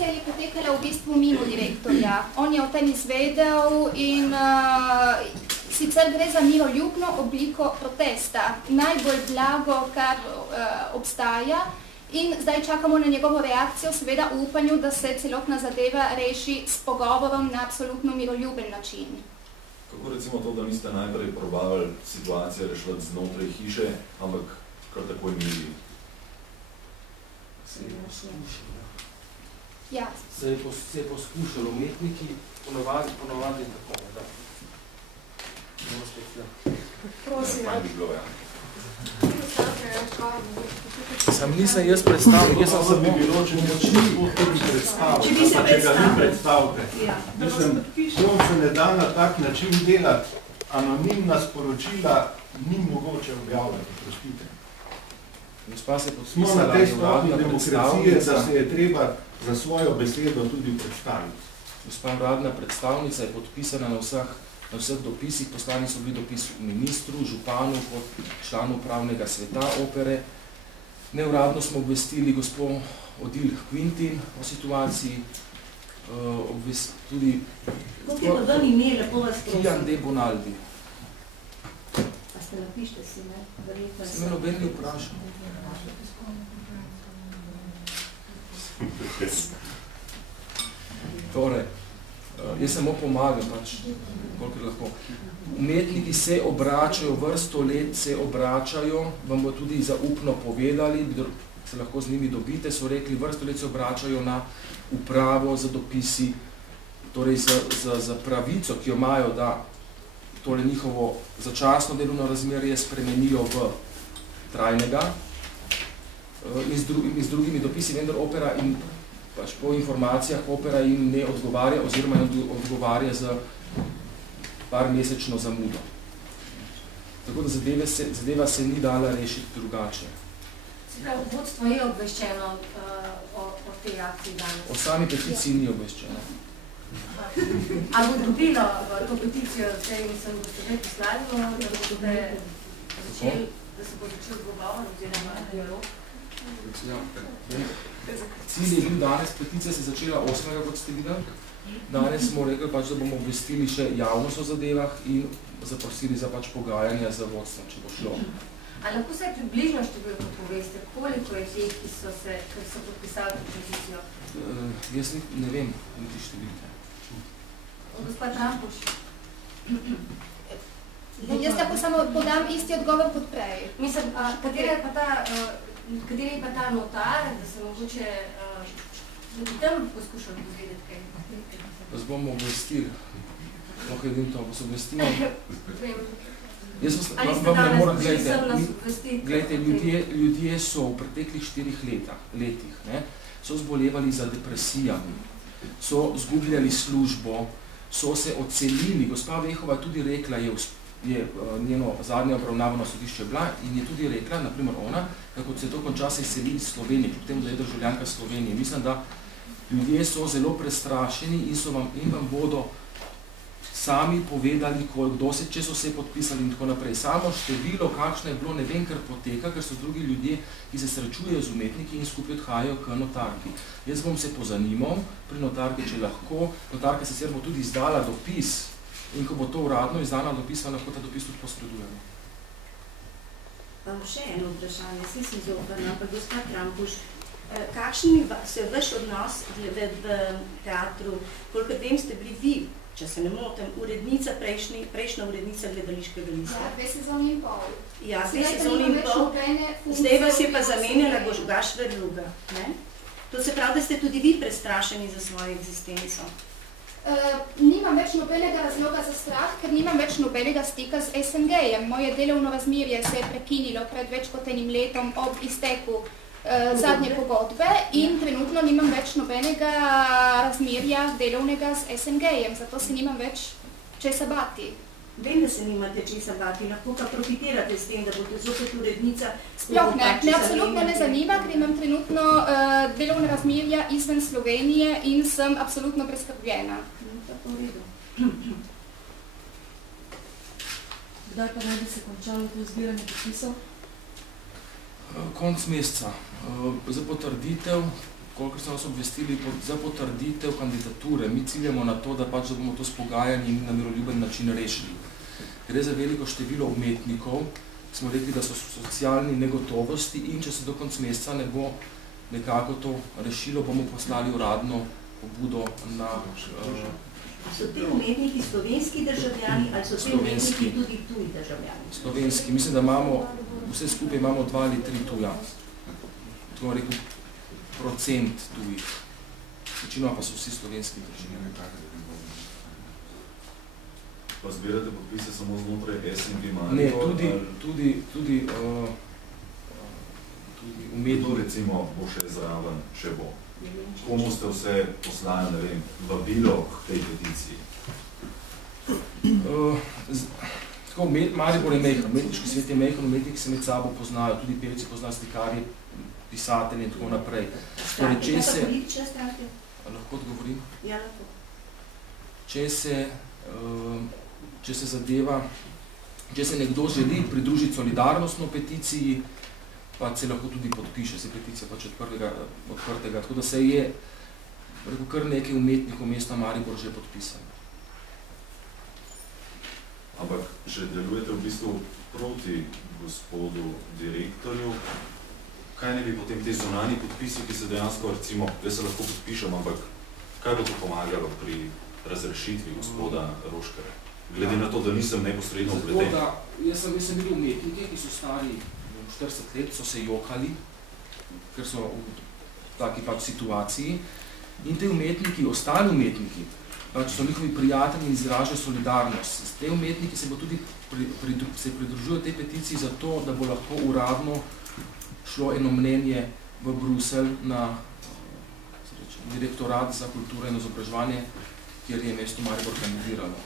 repeticija je potekala v bistvu mimo direktorja. On je o tem izvedel in sicer gre za miroljubno obliko protesta. Najbolj blago, kar obstaja. In zdaj čakamo na njegovo reakcijo, seveda v upanju, da se celotna zadeva reši s pogovorom na absolutno miroljuben način. Kako recimo to, da niste najprej probavali situacije rešiti znotraj hiše, ampak kar takoj miri? Se je poskušalo. Ja. Se je poskušalo. Umetniki ponovadi tako, da. Prosim. Fajn bi bilo, ja. Sam nisem jaz predstavil, jaz sem samo bilo, če bi predstavil. Če bi se Če ga ni predstavke. Mislim, to se ne da na tak način delati. Anonimna sporočila ni mogoče objavljati, prostite. Smo na tej stopnji demokracije, da se je treba za svojo besedo tudi predstaviti. Gospa uradna predstavnica je podpisana na vseh dopisih, poslani so bili dopis ministru, županu, članu upravnega sveta opere. Neuradno smo obvestili gospod Odil Quintin o situaciji, tudi Kako je pa vam ime, lepo vas prosim? Kian de Bonaldi. A ste napište si, ne? Se me noben ni vprašal. Torej, jaz samo pomagam, kolikor lahko. Umetniki se obračajo, vrsto let se obračajo, vam bo tudi zaupno povedali, se lahko z njimi dobite, so rekli, vrsto let se obračajo na upravo za dopisi, torej za pravico, ki jo imajo, da torej njihovo začasno delovno razmerje spremenijo v trajnega in z drugimi dopisi, vendar opera in pač po informacijah opera jim ne odgovarja oziroma odgovarja z parmesečno zamudo. Tako da zadeva se ni dala rešiti drugače. Vodstvo je obveščeno o tej akciji danes? O sami peticiji ni obveščeno. A bo dobilo to peticijo, zdaj mislim, da se zdaj posladilo, da se bo začel dogovor oziroma dialog? Cilj je bil danes, peticija se začela 8. kot ste videli. Danes smo rekli, da bomo obvestili še javnost o zadevah in zaprosili za pogajanja za vodstvo, če bo šlo. A lahko se približno številko poveste, koliko je teh, ki so podpisali to peticijo? Jaz ne vem, niti številke. Gospod Trampuš. Jaz lahko samo podam isti odgovor kot prej. Mislim, kateri je pa ta notar, da se mogoče tudi tam poskušal izvedeti kaj? Vas bomo obvestili. Lahko edim to, vas obvestimo. Jaz vam ne moram, gledajte, ljudje so v preteklih 4 letih so zbolevali za depresijami, so zgubljali službo, so se odselili. Gospa Vehova je tudi rekla, je njeno zadnje obravnavano sodišče bila in je tudi rekla, naprimer ona, kako se to konča se izselili iz Slovenije, kljub temu, da je državljanka Slovenije. Mislim, da ljudje so zelo prestrašeni in vam bodo sami povedali, če so se podpisali in tako naprej. Samo število, kakšno je bilo, ne vem, ker poteka, ker so drugi ljudje, ki se srečujejo z umetniki in skupaj odhajajo k notarki. Jaz bom se pozanimal pri notarki, če lahko. Notarka sicer bo tudi izdala dopis in ko bo to uradno izdala dopis, lahko ta dopis tudi posredujemo. Še eno vprašanje, si sem zoprna, pa gospod Trampuš, kakšen se vaš odnos v teatru, koliko vem ste bili vi, če se ne motim, urednica, prejšnja urednica gledališkega lista. Ja, 2 sezoni in pol. Ja, 2 sezoni in pol. Zdaj vas je pa zamenjala Gaš Verluga. To se pravi, da ste tudi vi prestrašeni za svojo eksistenco. Nimam več nobenega razloga za strah, ker nimam več nobenega stika z SNG-jem. Moje delovno razmerje se je prekinilo pred več kot 1 letom ob izteku zadnje pogodbe in trenutno nimam več nobenega razmerja delovnega z SNG-jem, zato se nimam več česa bati. Vem, da se nimate česa bati, lahko pa profitirate s tem, da boste zopet urednica. Sploh ne, me absolutno ne zanima, ker imam trenutno delovne razmerja izven Slovenije in sem absolutno preskrbljena. Tako v redu. Kdaj pa naj bi se končalo to zbiranje podpisov? Konec meseca. Za potrditev kolikor so nas obvestili za potrditev kandidature, mi ciljamo na to, da pač da bomo to s pogajanjem na miroljuben način rešili. Gre za veliko število umetnikov, smo rekli, da so socialni negotovosti in če se do konca meseca ne bo nekako to rešilo, bomo poslali uradno pobudo na... So te umetniki slovenski državljani ali so te umetniki tudi tuji državljani? Slovenski. Mislim, da imamo, vse skupaj imamo 2 ali 3 tuja. To bom rekel, procent tujih. Večinoma pa so vsi slovenski državljani. Pa zbirate podpise samo znotraj SNG Maribor? Ne, tudi umetniki. Kdo recimo bo še zraven, če bo? Komu ste vse poslali, ne vem, vabilo k tej peticiji? Maribor je mejhan, umetniški svet je mejhan, umetniki se med sabo poznajo, tudi pevci poznajo, slikarji, pisatelji in tako naprej. Kaj pa politične stranke? Lahko odgovorim? Ja, lahko. Če se zadeva, če se nekdo želi pridružiti solidarnostno peticiji, pa se lahko tudi podpiše, se peticija pač odprtega, tako da se je kar nekaj umetnikov mesta Maribor že podpisano. Ampak, če delujete v bistvu proti gospodu direktorju, kaj ne bi potem te zunanji podpisi, ki se dejansko, recimo, jaz se lahko podpišem, ampak kaj bo to pomagalo pri razrešitvi gospoda Roškarja? Glede na to, da nisem neposredno vpleten. Jaz sem bili umetniki, ki so stari 40 let, so se jokali, ker so v taki pač situaciji. In te umetniki, ostali umetniki, pač so njihovi prijatelji in izražajo solidarnost. Te umetniki se pridružujo tej peticiji zato, da bo lahko uradno šlo eno mnenje v Bruselj na direktorat za kulturo in izobraževanje, kjer je mesto Maribor kandidiralo.